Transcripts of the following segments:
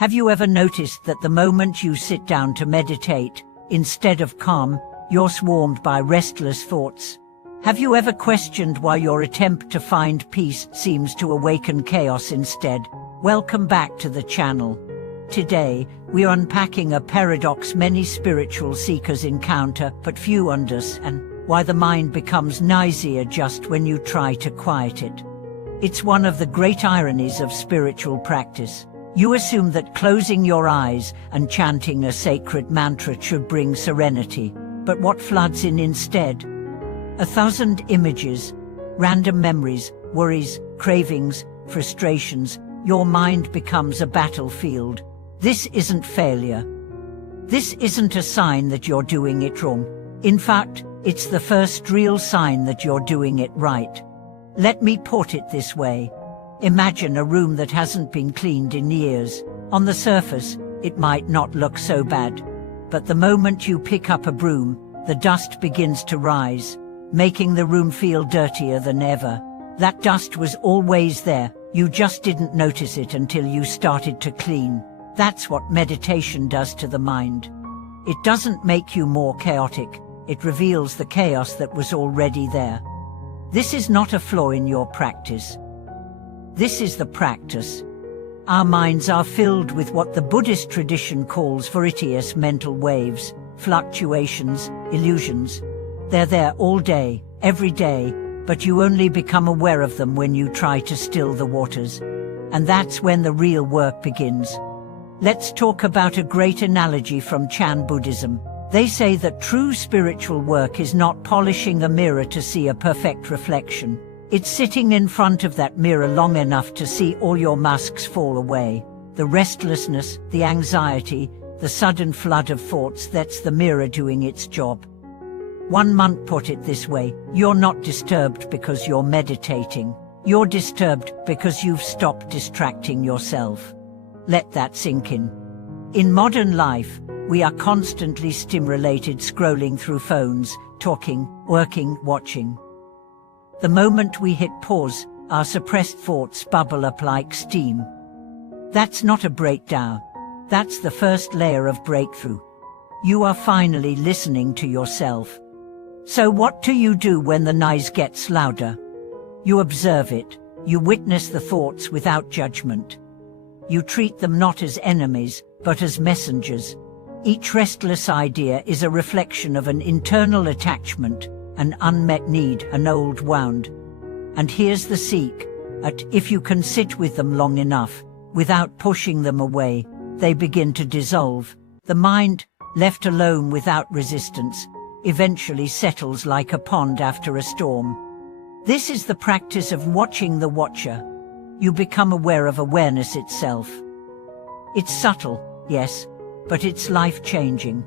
Have you ever noticed that the moment you sit down to meditate, instead of calm, you're swarmed by restless thoughts? Have you ever questioned why your attempt to find peace seems to awaken chaos instead? Welcome back to the channel. Today, we're unpacking a paradox many spiritual seekers encounter but few understand, why the mind becomes noisier just when you try to quiet it. It's one of the great ironies of spiritual practice. You assume that closing your eyes and chanting a sacred mantra should bring serenity, but what floods in instead? 1,000 images, random memories, worries, cravings, frustrations. Your mind becomes a battlefield. This isn't failure. This isn't a sign that you're doing it wrong. In fact, it's the first real sign that you're doing it right. Let me put it this way. Imagine a room that hasn't been cleaned in years. On the surface, it might not look so bad. But the moment you pick up a broom, the dust begins to rise, making the room feel dirtier than ever. That dust was always there, you just didn't notice it until you started to clean. That's what meditation does to the mind. It doesn't make you more chaotic, it reveals the chaos that was already there. This is not a flaw in your practice. This is the practice. Our minds are filled with what the Buddhist tradition calls various mental waves, fluctuations, illusions. They're there all day, every day, but you only become aware of them when you try to still the waters. And that's when the real work begins. Let's talk about a great analogy from Chan Buddhism. They say that true spiritual work is not polishing a mirror to see a perfect reflection. It's sitting in front of that mirror long enough to see all your masks fall away. The restlessness, the anxiety, the sudden flood of thoughts, that's the mirror doing its job. One monk put it this way: you're not disturbed because you're meditating. You're disturbed because you've stopped distracting yourself. Let that sink in. In modern life, we are constantly stimulated, scrolling through phones, talking, working, watching. The moment we hit pause, our suppressed thoughts bubble up like steam. That's not a breakdown. That's the first layer of breakthrough. You are finally listening to yourself. So what do you do when the noise gets louder? You observe it. You witness the thoughts without judgment. You treat them not as enemies, but as messengers. Each restless idea is a reflection of an internal attachment, an unmet need, an old wound. And here's the secret: if you can sit with them long enough, without pushing them away, they begin to dissolve. The mind, left alone without resistance, eventually settles like a pond after a storm. This is the practice of watching the watcher. You become aware of awareness itself. It's subtle, yes, but it's life-changing.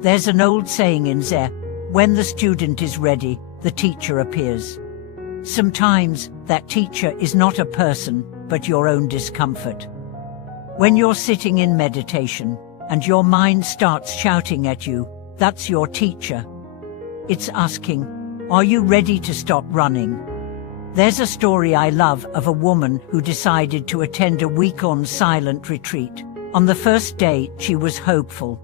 There's an old saying in Zen: when the student is ready, the teacher appears. Sometimes, that teacher is not a person, but your own discomfort. When you're sitting in meditation, and your mind starts shouting at you, that's your teacher. It's asking, are you ready to stop running? There's a story I love of a woman who decided to attend a week-long silent retreat. On the first day, she was hopeful.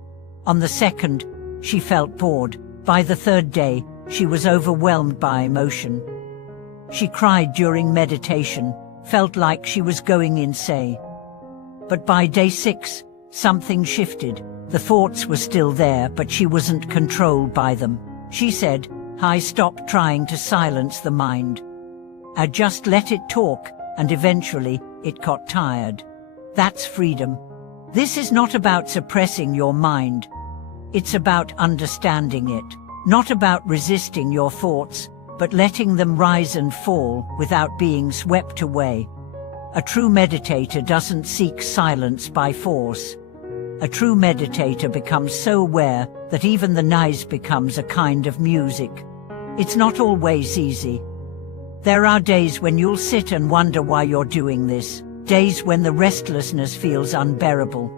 On the second, she felt bored. By the third day, she was overwhelmed by emotion. She cried during meditation, felt like she was going insane. But by day 6, something shifted. The thoughts were still there, but she wasn't controlled by them. She said, I stopped trying to silence the mind. I just let it talk, and eventually, it got tired. That's freedom. This is not about suppressing your mind. It's about understanding it, not about resisting your thoughts, but letting them rise and fall without being swept away. A true meditator doesn't seek silence by force. A true meditator becomes so aware that even the noise becomes a kind of music. It's not always easy. There are days when you'll sit and wonder why you're doing this, days when the restlessness feels unbearable.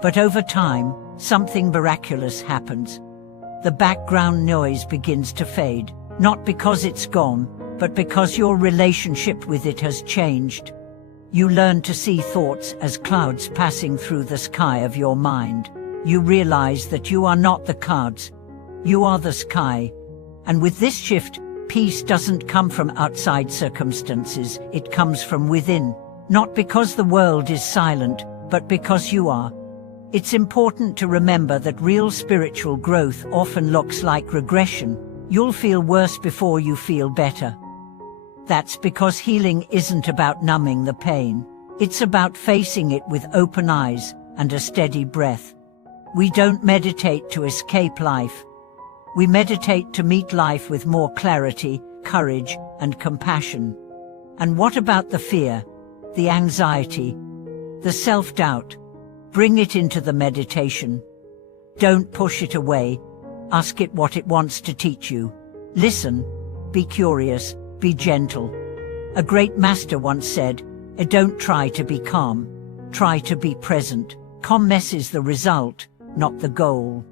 But over time, something miraculous happens. The background noise begins to fade, not because it's gone, but because your relationship with it has changed. You learn to see thoughts as clouds passing through the sky of your mind. You realize that you are not the clouds, you are the sky. And with this shift, peace doesn't come from outside circumstances, it comes from within. Not because the world is silent, but because you are. It's important to remember that real spiritual growth often looks like regression. You'll feel worse before you feel better. That's because healing isn't about numbing the pain. It's about facing it with open eyes and a steady breath. We don't meditate to escape life. We meditate to meet life with more clarity, courage, and compassion. And what about the fear, the anxiety, the self-doubt? Bring it into the meditation. Don't push it away. Ask it what it wants to teach you. Listen, be curious, be gentle. A great master once said, don't try to be calm, try to be present. Calmness is the result, not the goal.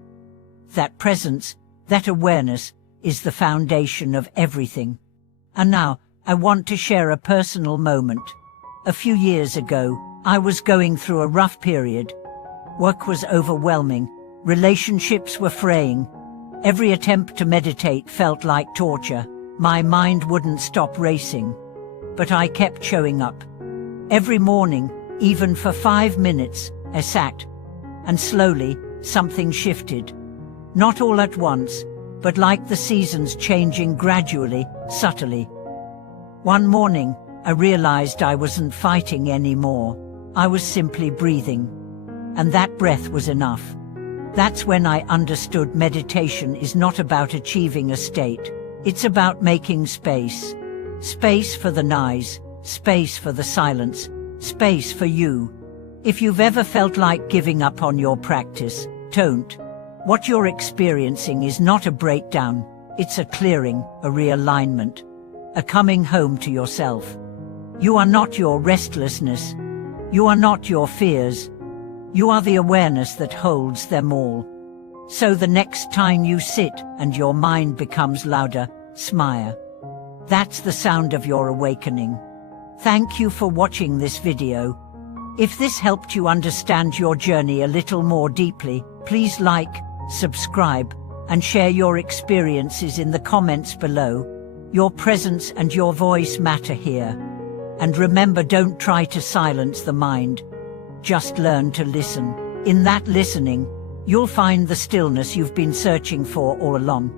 That presence, that awareness, is the foundation of everything. And now, I want to share a personal moment. A few years ago, I was going through a rough period. Work was overwhelming, relationships were fraying. Every attempt to meditate felt like torture. My mind wouldn't stop racing. But I kept showing up. Every morning, even for 5 minutes, I sat. And slowly, something shifted. Not all at once, but like the seasons changing gradually, subtly. One morning, I realized I wasn't fighting anymore. I was simply breathing. And that breath was enough. That's when I understood meditation is not about achieving a state. It's about making space. Space for the noise, space for the silence, space for you. If you've ever felt like giving up on your practice, don't. What you're experiencing is not a breakdown, it's a clearing, a realignment, a coming home to yourself. You are not your restlessness. You are not your fears. You are the awareness that holds them all. So the next time you sit and your mind becomes louder, smile. That's the sound of your awakening. Thank you for watching this video. If this helped you understand your journey a little more deeply, please like, subscribe, and share your experiences in the comments below. Your presence and your voice matter here. And remember, don't try to silence the mind. Just learn to listen. In that listening, you'll find the stillness you've been searching for all along.